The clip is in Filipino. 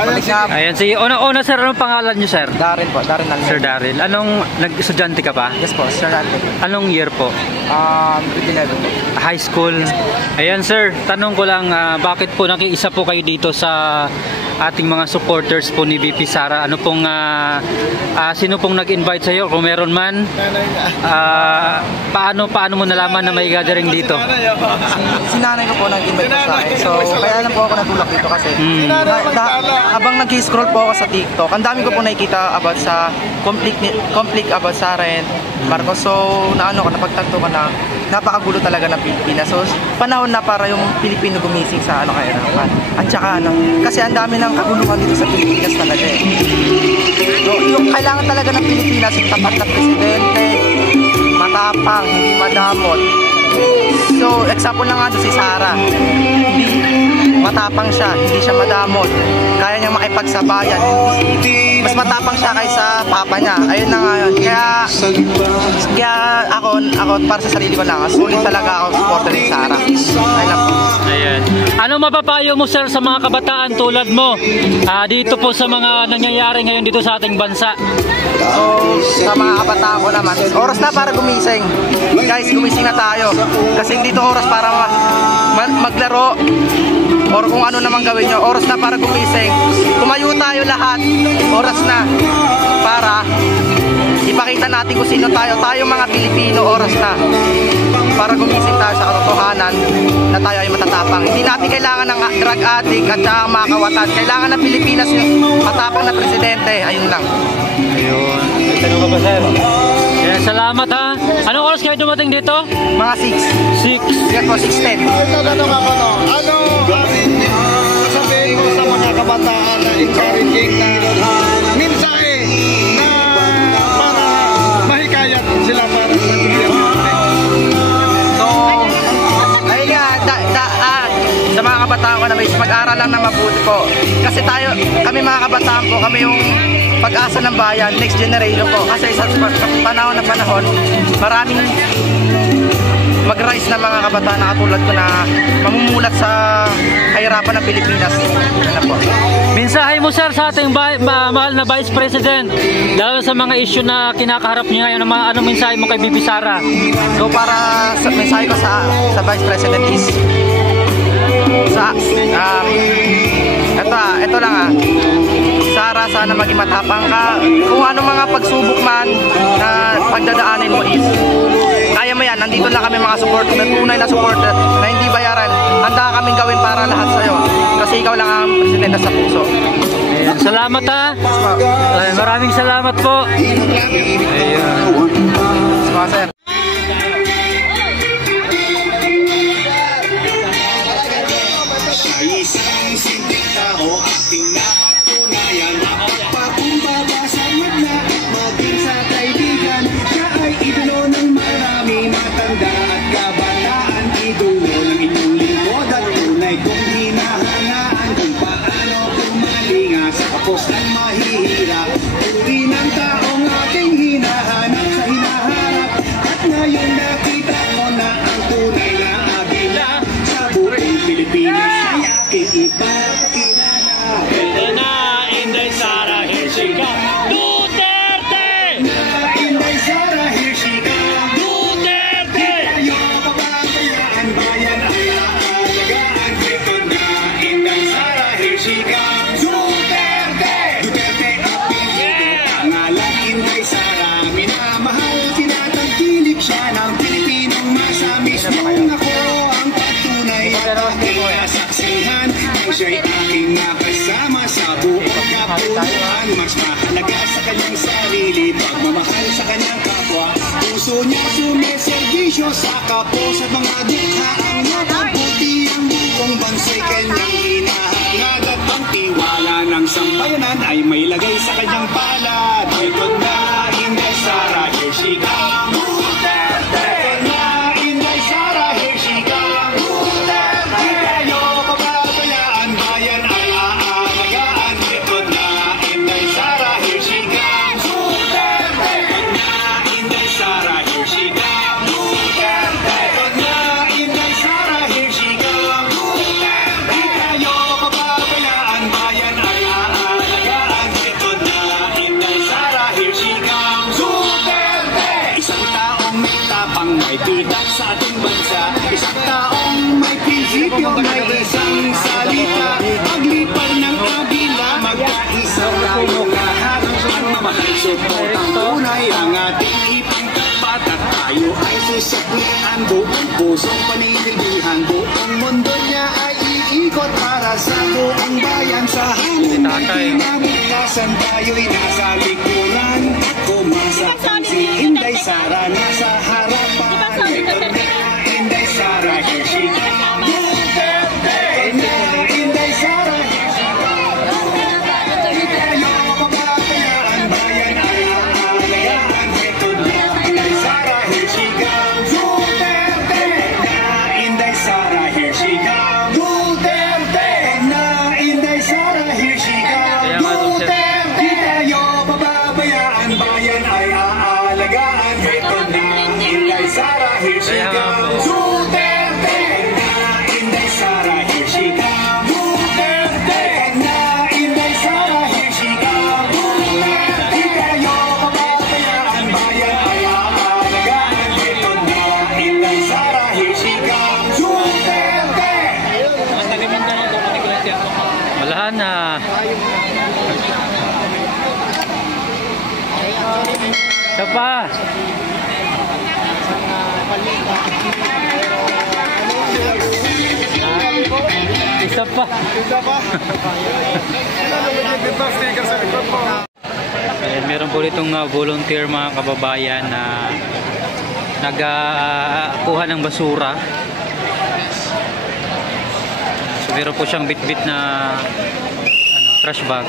Ayan, sige. Una sir, anong pangalan niyo sir? Daryl po, Daryl Almeida. Sir Daryl. Anong, nag-estudyante ka pa? Yes po, estudyante po. Anong year po? Grade 11 po. High school. Ayan sir, tanong ko lang, bakit po nakiisa po kayo dito sa ating mga supporters po ni VP Sara? Ano pong, sino pong nag-invite sa iyo? Kung meron man, paano mo nalaman na may gathering dito? Si nanay ko po nag-invite po sa akin. So, kaya lang po ako natulak dito kasi habang nag-scroll po ako sa TikTok, ang dami ko po nakikita about sa conflict about Sara and Marcos. So, napagtanto ko na napakagulo talaga ng Pilipinas. So, panahon na para yung Pilipino gumising sa kahirapan. At saka kasi ang dami ng kaguluhan dito sa Pilipinas talaga eh. So, yung kailangan talaga ng Pilipinas, yung tapat na presidente, matapang, hindi madamot. So, example lang nga doon si Sara. Hindi matapang siya, hindi siya madamot. Kaya niyang makipagsabayan. Mas matapang siya kaysa papa niya. Ayun na nga yun. Kaya ako para sa sarili ko lang, sulit talaga ako supporter ni Sara. Ayan. Ano mapapayo mo sir sa mga kabataan tulad mo dito po sa mga nangyayari ngayon dito sa ating bansa? So, sa mga kabataan ko naman, oras na para gumising. Guys, gumising na tayo. Kasi dito oras para maglaro or kung ano naman gawin nyo. Oras na para gumising. Tumayo tayo lahat. Oras na para ipakita natin kung sino tayo. Tayo mga Pilipino, oras na para gumising tayo sa katotohanan na tayo ay matatapang. Hindi natin kailangan ng drug addict at saka mga kawatan. Kailangan ng Pilipinas yung matapang na presidente. Ayun lang. Ayun. May tanong ka pa sir? Yeah, salamat ha. Anong oras kayo dumating dito? Mga 6. 6? Yan po, 6:10. Tatanong ako ano sasabihin ko sa mga kabataan na encouraging na mensahe na para mahikayat sila para sa gobyerno? So, ayun nga, sa mga kabataan ko na mag-aral lang na mabuti po. Kasi kami mga kabataan po, kami yung pag-asa ng bayan, next generation po. Kasi sa panahon na panahon, maraming mag-rise na mga kabataan na katulad ko na mamumulat sa kahirapan ng Pilipinas. Ano po? Mensahe mo sir sa ating mahal na Vice President, lalo sa mga issue na kinakaharap niya ngayon, anong mensahe mo kay VP Sara? So para sa mensahe ko sa Vice President is ito lang Sara, sana maging matapang ka. Kung ano mga pagsubok man na pagdadaanin mo is kaya mo yan. Nandito lang kami mga supporter, may tunay na supporter na hindi bayaran. Handa kaming gawin para lahat sa'yo kasi ikaw lang ang presidente sa puso. Ayan, salamat ha. Ayan, maraming salamat po. Ayan. Sir. Isang simpleng tao ating napatunayan pakumbaba sa madla at maging sa kaibigan. Siya ay idolo ng marami matanda at kabataan. Idolo ng inyong lingkod at tunay kong hinahangaan kung paano tumalinga sa kapos ng mahihirap. Uri ng taong ating hinahanap sa hinaharap. At ngayon nakita ko na ang tunay na agila sa buong Pilipinas. Inday Sara, here she comes. Duterte! Inday Sara, here she comes. Duterte! Tayo papabayaan, bayan ay aalagaan. Ito na, Inday Sara, here she comes. Duterte! Duterte at pinigil pangalan Inday Sara. Minamahal, tinatangkilik siya ng Pilipinong masa. Mismong ako ang patunay at aking nasaksihan. Siya'y aking nakasama sa buong kapunan. Mas mahalaga sa kanyang sarili, pagmamahal sa kanyang kapwa. Puso niya sumiservisyo sa kapo sa mga dukha. Ang mapabuti ang buong bansa'y kanyang hinahangad. At ang tiwala ng sambayanan ay may lagay sa kanyang palad. Ito na, Inday Sara, here she comes. Duterte! Na, Inday Sara, here she comes. Duterte! Tayo papabayaan, bayan ay aalagaan. Ito na, Inday Sara, here she comes. Duterte! Na, Inday Sara, here she comes. Duterte! Na, Inday Sara, here she comes. Duterte! Tayo papabayaan, bayan ay aalagaan. suklian, buong pusong paninilbihan, buong mundo niya ay iikot para sa buong bayan. Sa hamon ng kinabukasan, tayo'y nasa likuran. Ako masakang si Inday Sara, nasa harapan. Likod na Inday Sara, here she comes. Duterte na Inday Sara, here she comes. Tayo pababayaan, bayan ay aalagaan. Likod na Inday Sara, here she comes. Duterte na Inday Sara, here she comes. Duterte na Inday Sara, here she comes. Duterte, tayo pababayaan, bayan ay aalagaan. Likod na Inday Sara, here she comes. Duterte na Inday Sara, here she comes. Duterte na Inday Sara, here she comes. Duterte, tayo pababayaan, bayan ay aalagaan. Likod na Inday Sara, here she comes. Duterte. Malahan na. Isa pa. Isa pa. Ayan, meron po ditong volunteer mga kababayan na nagkuha ng basura. So meron po siyang bit-bit na trash bag.